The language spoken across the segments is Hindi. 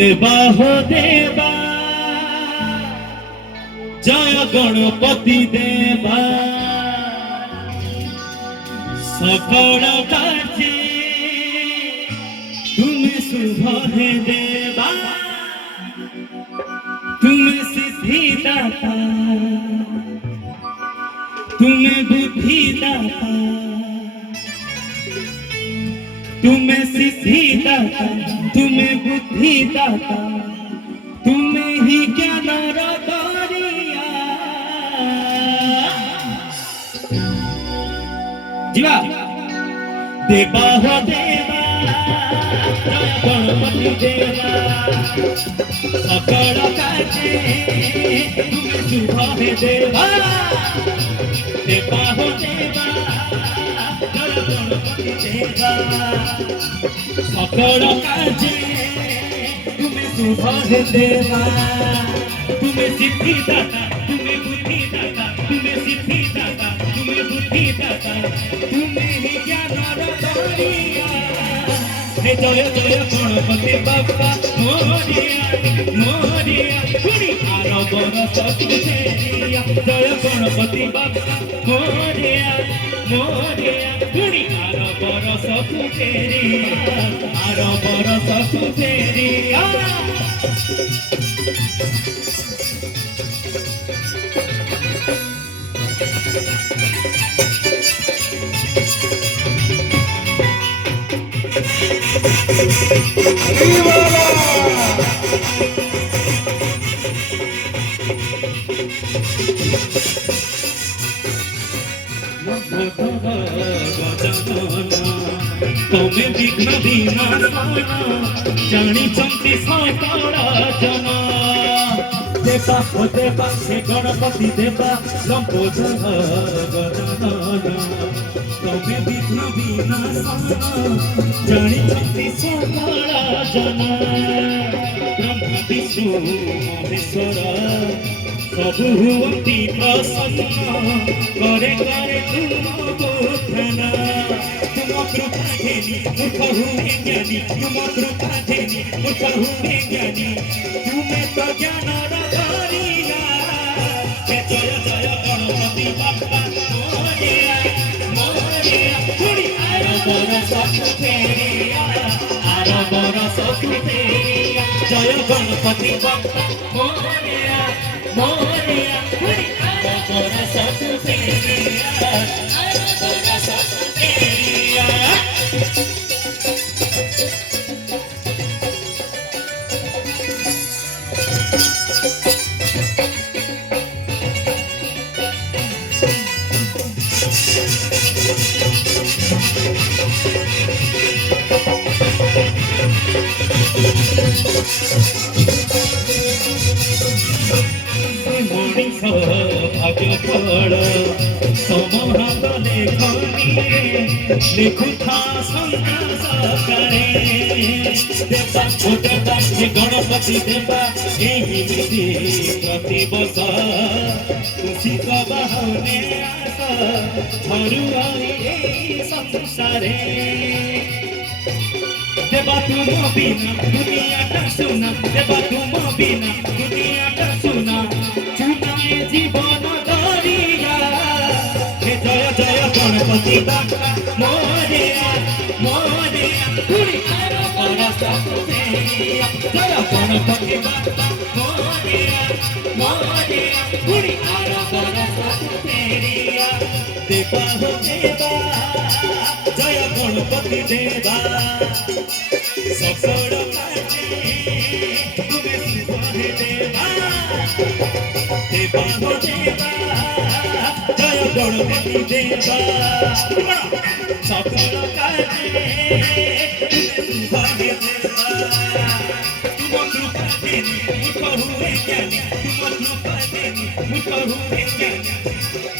देवा हो देवा जय गणपति देवा सकल कार्ये तुम्हें शुभ है देवा तुम्हें सिद्धि दाता तुम्हें बुद्धि दाता तुम्हें सिद्धि दाता तुम्हें बुद्धि दाता तुम्हें ही ज्ञान दरिया जीवा देवा हो देवा गणपति देवा सकल कार्ये तुम्हें शुभ है देवा देवा हो देवा गणपति देवा सकल कार्ये तुम्हें शुभ है देवा तुम्हें सिद्धि दाता तुम्हें बुद्धि दाता तुम्हें सिद्धि दाता तुम्हें बुद्धि दाता तुम्हें ही ज्ञान दरिया हे जय जय गणपति बाप्पा मोरिया मोरिया पुरी आर बरस तुझेरिया जय गणपति बाप्पा मोरिया मोरिया पुरी आर बरस तुझेरिया आर बरस तुझेरिया तमे विघ्न विनाशन जानी चंती सकल जन देवा हो देवा हे गणपति देवा लंबोदर गजानन तमे विघ्न विनाशन जानी चंती सकल जन ब्रह्म विष्णु महेश्वर सबु हुवन्ति प्रसन्न करे करे तुम बोधन तुम कृपा धेनी मूर्ख हुए ज्ञानी तुम कृपा धेनी मूर्ख हुए ज्ञानी तुम्हें तो ज्ञान दरिया हे जय जय गणपति बाप्पा मोरिया मोरिया पुरी आर बरस तुझेरिया आर बरस तुझेरिया जय गणपति बाप्पा मोरिया मोरिया पुरी आर बरस तुझेरिया आर बरस तुझेरिया मनीष भाग्य फल समहात लेखनी लिखुथा संन्यास करे देवा छोटा हे गणपति देवा यही विधि प्रतिवर्ष खुशी बहाने आस हरुआई संसारे देवा तुम बिना दुनियाटा सुना देवा तुम बिना दुनियाटा सुना चुनाए जीवन दरिया हे जय जय गणपति बाप्पा मोरिया मोरिया पुरी आर बरस तुझेरिया जय गणपति बाप्पा मोरिया मोरिया पुरी आर बरस तुझेरिया देवा हो देवा जय गणपति देवा सकल कार्ये तुम्हें शुभ है देवा देवा हो देवा जय गणपति देवा सकल कार्ये तुम्हें शुभ है देवा तुम कृपा देनी मूर्ख हुए ज्ञानी तुम कृपा देनी मूर्ख हुए ज्ञानी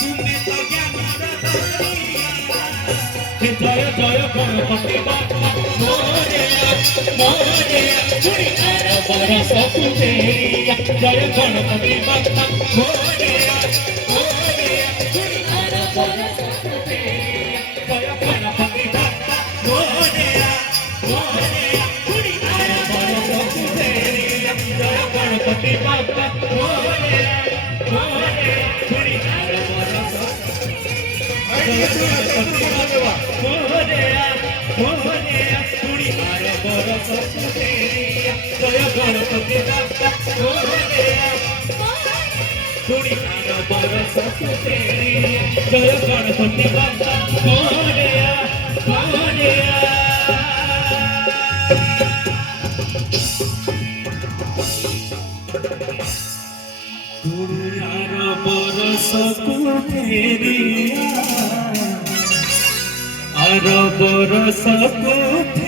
तुम्हें तो ज्ञान दरिया जय जय गणपति बाप्पा मोरिया मोरिया पुरी आर बरस तुझेरिया जय गणपति बाप्पा मोरिया मोरिया पुरी आर बरस तुझेरिया जय गणपति बाप्पा मोरिया मोरिया पुरी आर बरस तुझेरिया मोरया मोरया थोड़ी आर बरस मोरया मोरया थोड़ी आर बरस तेरिया जय गणपति बाप्पा मोरया थोड़ी आर बरस तेरिया जय गणपति बाप्पा मोरया मोरया दुनियार बरस को तेरिया आर बरस को